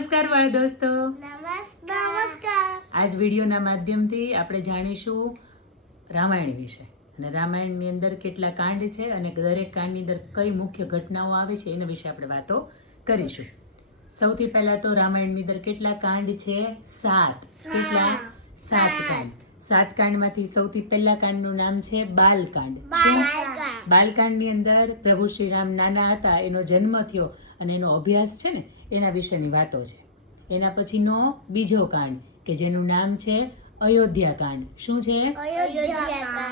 નમસ્કાર વાળા દોસ્તો, નમસ્કાર. આજ વિડીયોના માધ્યમથી આપણે જાણીશું રામાયણ વિશે. અને રામાયણની અંદર કેટલા કાંડ છે અને દરેક કાંડની અંદર કઈ મુખ્ય ઘટનાઓ આવે છે એના વિશે આપણે વાતો કરીશું. સૌથી પહેલા તો રામાયણની અંદર કેટલા કાંડ છે? 7. કેટલા? 7 કાંડ. 7 કાંડમાંથી સૌથી પહેલા કાંડનું નામ છે બાલકાંડ. શું? બાલકાંડની અંદર પ્રભુ શ્રી રામ નાના હતા, એનો જન્મ થયો અને એનો અભ્યાસ છે ને એના વિશેની વાતો છે. એના પછીનો બીજો કાંડ કે જેનું નામ છે અયોધ્યાકાંડ. શું છે?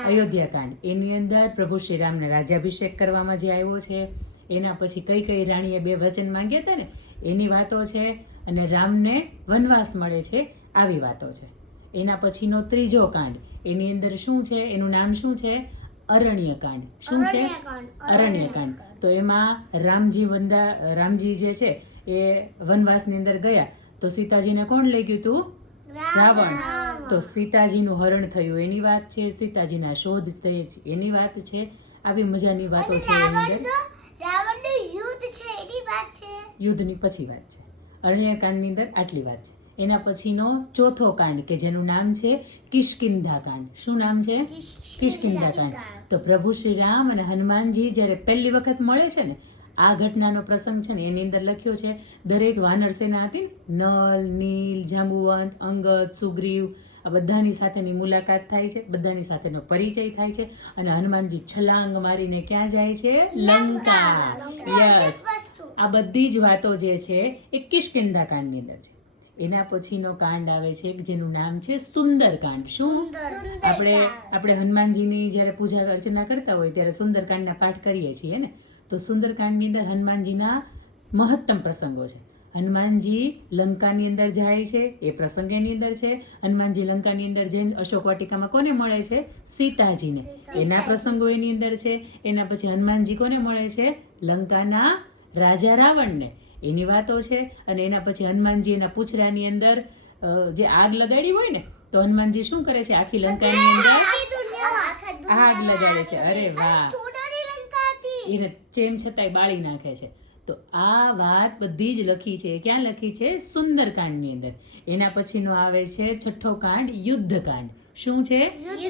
અયોધ્યાકાંડ. એની અંદર પ્રભુ શ્રી રામને રાજ્યાભિષેક કરવામાં જે આવ્યો છે, એના પછી કઈ કઈ રાણીએ 2 વચન માંગ્યા હતા ને એની વાતો છે, અને રામને વનવાસ મળે છે આવી વાતો છે. એના પછીનો ત્રીજો કાંડ, એની અંદર શું છે? એનું નામ શું છે? અરણ્યકાંડ. શું છે? અરણ્યકાંડ. તો એમાં રામજી જે છે એ વનવાસની અંદર ગયા તો સીતાજીને કોણ લઈ ગયું હતું? રાવણ. તો સીતાજીનું હરણ થયું એની વાત છે, સીતાજીના શોધ થઈ એની વાત છે. આવી મજાની વાતો છે એની અંદર. યુદ્ધની પછી વાત છે. અરણ્યકાંડની અંદર આટલી વાત છે. એના પછીનો ચોથો કાંડ કે જેનું નામ છે કિષ્કિંધા. શું નામ છે? કિષ્કિંધા. તો પ્રભુ શ્રી રામ અને હનુમાનજી જ્યારે પહેલી વખત મળે છે ને, આ ઘટનાનો પ્રસંગ છે ને એની અંદર લખ્યો છે. દરેક વાનર સેના હતી, નલ, નીલ, જાંબુવંત, અંગદ, સુગ્રીવ, આ બધાની સાથેની મુલાકાત થાય છે, બધાની સાથેનો પરિચય થાય છે, અને હનુમાનજી છલાંગ મારીને ક્યાં જાય છે? લંકા. યસ, આ બધી જ વાતો જે છે એ કિષ્કિંધા કાંડની અંદર છે. એના પછીનો કાંડ આવે છે જેનું નામ છે સુંદરકાંડ. શું? આપણે હનુમાનજીની જ્યારે પૂજા અર્ચના કરતા હોય ત્યારે સુંદરકાંડના પાઠ કરીએ છીએ ને, તો સુંદરકાંડની અંદર હનુમાનજીના મહત્તમ પ્રસંગો છે. હનુમાનજી લંકાની અંદર જાય છે એ પ્રસંગ એની અંદર છે. હનુમાનજી લંકાની અંદર જઈને અશોક વાટિકામાં કોને મળે છે? સીતાજીને. એના પ્રસંગો એની અંદર છે. એના પછી હનુમાનજી કોને મળે છે? લંકાના રાજા રાવણને. એની વાતો છે. અને એના પછી હનુમાનજી એના પૂંછડાની અંદર જે આગ લગાડી હોય ને, તો હનુમાનજી શું કરે છે? આખી લંકાની અંદર આગ લગાડે છે. અરે વાહ! એને ચેમ છતાંય બાળી નાખે છે. તો આ વાત બધી જ લખી છે. ક્યાં લખી છે? સુંદરકાંડની અંદર. એના પછીનો આવે છે છઠ્ઠો કાંડ યુદ્ધકાંડ. શું છે?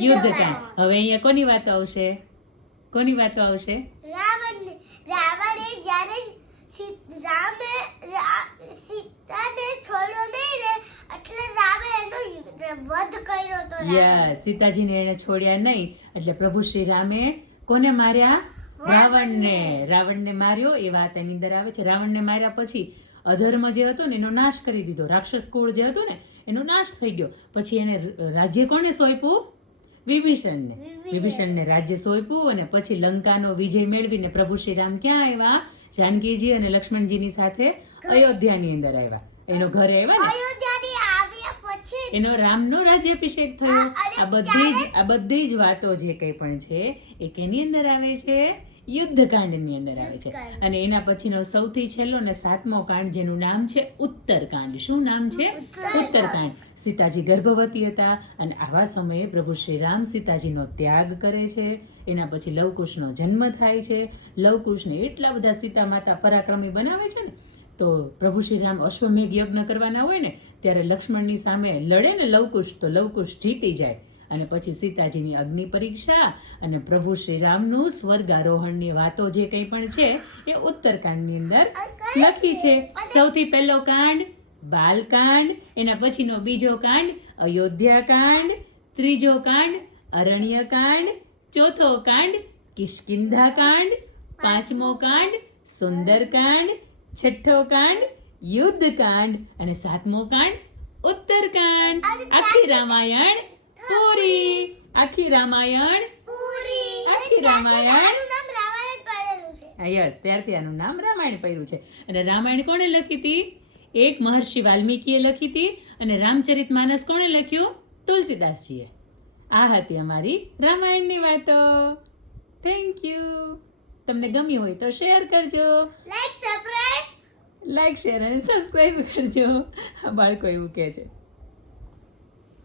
યુદ્ધકાંડ. હવે અહીંયા કોની વાતો આવશે? કોની વાતો આવશે? રાવણે જ્યારે સીતાને છોડ્યો નહીં ને, એટલે રામે એનો વધ કર્યો તો. યસ, સીતાજીને એને છોડ્યા નહીં એટલે પ્રભુ શ્રી રામે કોને માર્યા? રાવણને માર્યો. એ વાત એની અંદર આવે છે. રાવણને માર્યા પછી અધર્મ જે હતો ને એનો નાશ કરી દીધો. રાક્ષસ કુળ જે હતું ને એનો નાશ થઈ ગયો. પછી એને રાજ્ય કોને સોંપ્યું? વિભીષણને રાજ્ય સોંપ્યું. અને પછી લંકાનો વિજય મેળવીને પ્રભુ શ્રી રામ ક્યાં આવ્યા? જાનકીજી અને લક્ષ્મણજીની સાથે અયોધ્યાની અંદર આવ્યા. એનો ઘરે આવ્યા ને, એનો રામનો રાજ્યાભિષેક થયો. આ બધી જ વાતો જે કંઈ પણ છે એ કેની અંદર આવે છે? યુદ્ધકાંડની અંદર આવે છે. અને એના પછીનો સૌથી છેલ્લો ને 7મો કાંડ જેનું નામ છે ઉત્તરકાંડ. શું નામ છે? ઉત્તરકાંડ. સીતાજી ગર્ભવતી હતા અને આવા સમયે પ્રભુ શ્રી રામ સીતાજીનો ત્યાગ કરે છે. એના પછી લવકુશનો જન્મ થાય છે. લવકુશને એટલા બધા સીતા માતા પરાક્રમી બનાવે છે ને, તો પ્રભુ શ્રી રામ અશ્વમેઘ યજ્ઞ કરવાના હોય ને ત્યારે લક્ષ્મણની સામે લડે ને લવકુશ, તો લવકુશ જીતી જાય. અને પછી સીતાજીની અગ્નિ પરીક્ષા અને પ્રભુ શ્રી રામનું સ્વર્ગારોહણની વાતો જે કંઈ પણ છે એ ઉત્તરકાંડની અંદર લખી છે. સૌથી પહેલો કાંડ બાલકાંડ, એના પછીનો બીજો કાંડ અયોધ્યાકાંડ, ત્રીજો કાંડ અરણ્યકાંડ, ચોથો કાંડ કિષ્કિંધાકાંડ, 5મો કાંડ સુંદરકાંડ, છઠ્ઠો કાંડ યુદ્ધકાંડ અને 7મો કાંડ ઉત્તરકાંડ. આખી રામાયણ પૂરી. યસ, ત્યારથી આનું નામ રામાયણ પડ્યું છે. અને રામાયણ કોણે લખી હતી? એક મહર્ષિ વાલ્મીકીએ લખી હતી. અને રામચરિતમાનસ કોણે લખ્યું? તુલસીદાસજીએ. આ હતી અમારી રામાયણની વાતો. Thank you. તમને ગમ્યું હોય તો શેર કરજો, લાઈક શેર અને સબસ્ક્રાઇબ કરજો. બાળકો એવું કહે છે.